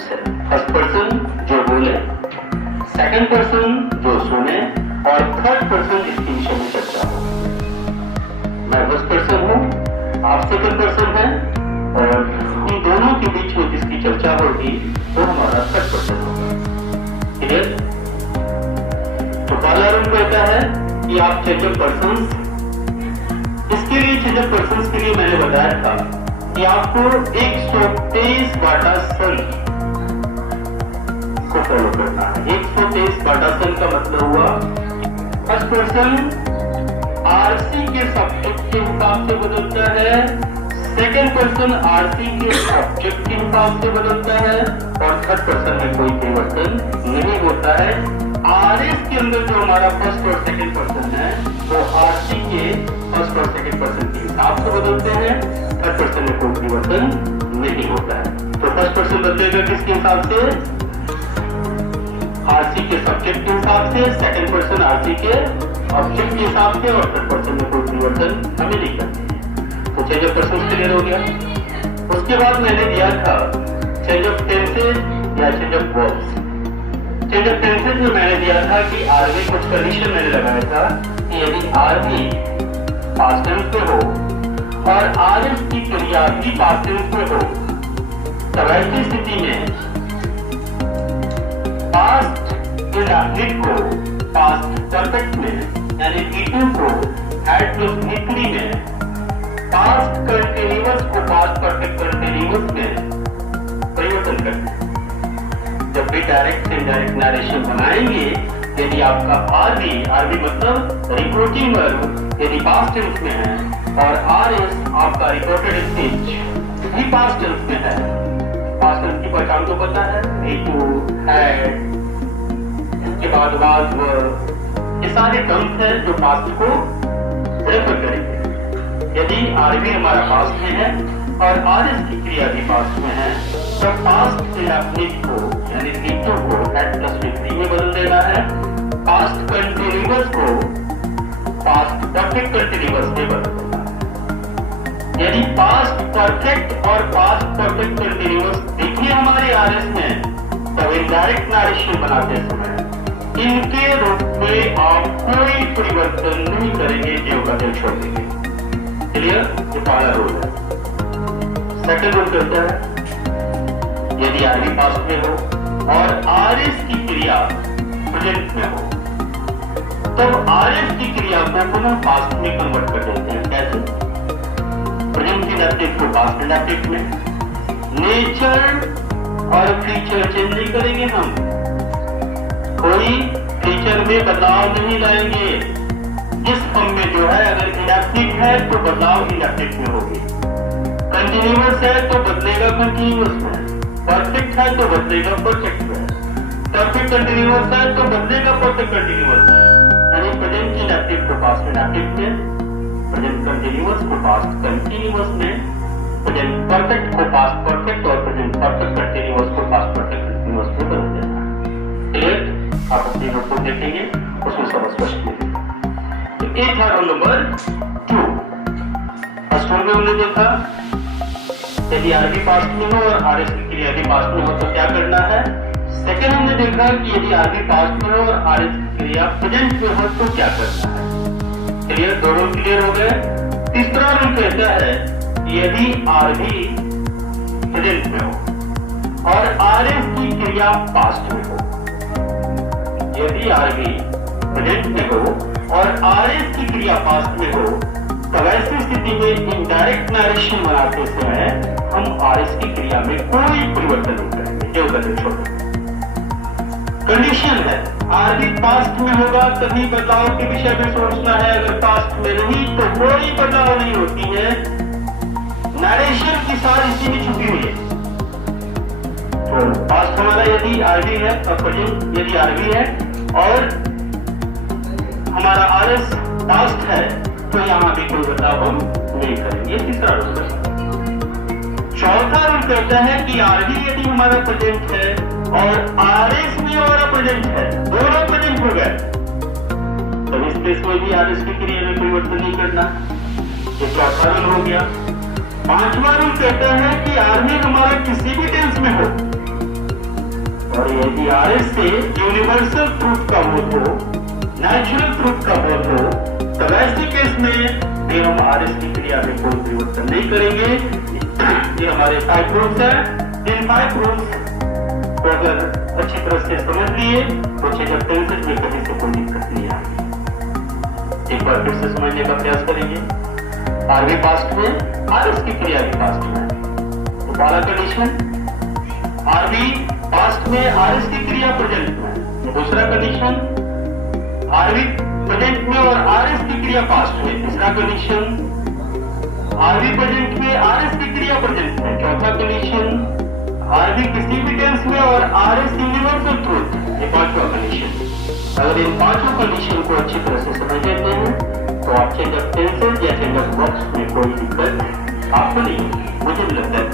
Rules है। First person जो बोले, सेकंड पर्सन जो सुने और थर्ड पर्सन जिसके विषय में चर्चा हो। मैं फर्स्ट पर्सन हूँ, आप सेकंड पर्सन हैं और इन दोनों के बीच में जिसकी चर्चा होगी वो हमारा थर्ड पर्सन होगा। क्लियर? तो पहला रूल कहता है कि आप चेंज ऑफ पर्सन्स, इसके लिए चेंज ऑफ पर्सन्स के लिए मैंने बताया था कि आपको 123 वाटा सन को फॉलो करना है। 123 वाटा सन का मतलब हुआ फर्स्ट पर्सन आरसी के सब्जेक्ट के हिसाब से बदलता है, सेकंड पर्सन आरसी के ऑब्जेक्ट के हिसाब से बदलता है और थर्ड पर्सन में कोई परिवर्तन नहीं होता है। आरएस के अंदर जो हमारा फर्स्ट और सेकंड पर्सन है वो आरसी के फर्स्ट और सेकंड पर्सन के हिसाब से बदलते हैं, थर्ड पर्सन में कोई परिवर्तन नहीं होता है। तो फर्स्ट पर्सन बदलेगा किसके हिसाब से? आरसी के सब्जेक्ट के हिसाब से, सेकंड पर्सन आरसी के ऑब्जेक्ट के हिसाब से और थर्ड पर्सन में कोई परिवर्तन हमें नहीं करते हैं। तो चेंज ऑफ पर्सन क्लियर हो गया। उसके बाद मैंने दिया था चेंज ऑफ टेंसेज या change of verbs. Change of tenses में मैंने दिया था कि आरबी कुछ कंडीशन मैंने लगाया था कि यदि आरबी पास्ट टेंस में हो और आरएस की क्रिया भी पास्ट टेंस में हो तो ऐसी स्थिति में पास्ट इंडेफिनिट को पास्ट परफेक्ट में यानी V2 को हैड प्लस V3 में, पास्ट कंटिन्यूअस को पास्ट परफेक्ट कंटिन्यूअस में परिवर्तन करते हैं। जब भी डायरेक्ट से इनडायरेक्ट नरेशन बनाएंगे, यदि आपका आरबी मतलब रिपोर्टिंग वर्ब यदि पास्ट टेंस में है और आरएस आपका रिपोर्टेड स्पीच भी पास्ट टेंस में है, पास्ट टेंस की पहचान तो पता है, V2 हैड, इसके बाद वाज वर्ब, ये सारे टर्म्स हैं जो पास्ट को रेफर करेंगे। यदि आरबी हमारा पास्ट में है और आरएस की क्रिया भी पास्ट में है तो पास्ट इंडेफिनिट को यानी V2 को हैड प्लस V3 में बदल देना है, पास्ट कंटिन्यूअस को पास्ट परफेक्ट कंटिन्यूअस में बदल देना है। यदि पास्ट परफेक्ट और पास्ट परफेक्ट कंटिन्यूअस देखिए हमारे आरएस में तो इनडायरेक्ट नरेशन बनाते समय इनके रूप में आप कोई परिवर्तन नहीं करेंगे, जो का दिल छोड़ देंगे। क्लियर? ये पहला रूल है। सेकंड रूल कहता है यदि आरबी पास्ट में हो और आरएस की क्रिया प्रेजेंट में हो तब आरएस की क्रिया को पुनः पास्ट में कन्वर्ट कर देते हैं। कैसे? प्रेजेंट इंडेफिनिट को पास्ट इंडेफिनिट में, नेचर और फीचर चेंज नहीं करेंगे हम, कोई फीचर में बदलाव नहीं लाएंगे। इस फॉर्म में जो है अगर इंडेफिनिट है तो बदलाव इंडेफिनिट में होगी, कंटिन्यूअस है तो बदलेगा कंटिन्यूअस में, परफेक्ट है तो बदलेगा परफेक्ट में, परफेक्ट कंटिन्यूअस है तो बदलेगा परफेक्ट कंटिन्यूअस में। यानी प्रेजेंट इंडेफिनिट को पास्ट इंडेफिनिट में, प्रेजेंट कंटिन्यूअस को पास्ट कंटिन्यूअस में, प्रेजेंट परफेक्ट को पास्ट परफेक्ट और प्रेजेंट परफेक्ट कंटिन्यूअस को पास्ट परफेक्ट कंटिन्यूअस में बदल देना है। क्लियर? आप अपनी नोट को देखेंगे उसमें सब स्पष्ट मिलेगा। तो ये था रूल नंबर 2। फर्स्ट रूल में हमने देखा यदि आरबी पास्ट में हो और आरएस की क्रिया भी पास्ट में हो तो क्या करना है। सेकंड हमने देखा कि यदि आरबी पास्ट में हो और आरएस की क्रिया प्रेजेंट में हो तो क्या करना है। क्लियर? दो रूल क्लियर हो गए। तीसरा रूल कहता है यदि आरबी प्रेजेंट में हो और आरएस की क्रिया पास्ट में हो, यदि आरबी प्रेजेंट में हो और आरएस की क्रिया पास्ट में हो तब ऐसी स्थिति में इनडायरेक्ट नरेशन बनाते समय हम आरएस की क्रिया में कोई परिवर्तन नहीं करेंगे, जो बदल छोड़ेंगे। कंडीशन है आरबी पास्ट में होगा तभी बदलाव के विषय में सोचना है, अगर पास्ट में नहीं तो कोई बदलाव नहीं होती है। नरेशन की सार इसी में छुपी हुई है। तो पास्ट हमारा यदि आरबी है और प्रेजेंट यदि आरबी है और हमारा आरएस पास्ट है तो यहाँ भी कोई बदलाव हम नहीं करेंगे। तीसरा रूल है। चौथा रूल कहता है कि आरबी यदि हमारा प्रेजेंट है और आरएस भी हमारा प्रेजेंट है, दोनों प्रेजेंट हो गए तो इस केस में भी आरएस की क्रिया में परिवर्तन नहीं करना। ये चौथा रूल हो गया। पांचवा रूल कहता है कि आरबी हमारा किसी भी टेंस में हो और यदि RS से यूनिवर्सल ट्रूथ का बोध हो, नेचुरल ट्रूथ का बोध हो, तो वैसे केस में भी हम RS की क्रिया में कोई परिवर्तन नहीं करेंगे। ये हमारे 5 रूल्स है। जिन 5 रूल्स को अगर अच्छी तरह से समझ लिए तो चेंज टेंसेज में कभी से कोई दिक्कत नहीं आएगी। एक बार फिर से समझने का प्रयास करेंगे। आरवी पास्ट में, RS की क्रिया भी पास्ट में। तो पहला कंडीशन, आरवी पास्ट में, RS की क्रिया प्रेजेंट में। दूसरा कंडीशन, आरवी प्रेजेंट में और RS की क्रिया पास्ट में। तीसरा कंडीशन, आरवी प्रेजेंट में, RS की क्रिया प्रेजेंट में। चौथा कंडीशन, आरवी किसी भी टेंस में और RS यूनिवर्सल ट्रूथ। ये 5वां कंडीशन। अगर इन 5 कंडीशन को अच्छी तरह से समझ लेते हैं तो आप चेंज ऑफ टेंसेज या चेंज ऑफ वर्ब्स में कोई दिक्कत आपको नहीं होगी। मुझे लगता है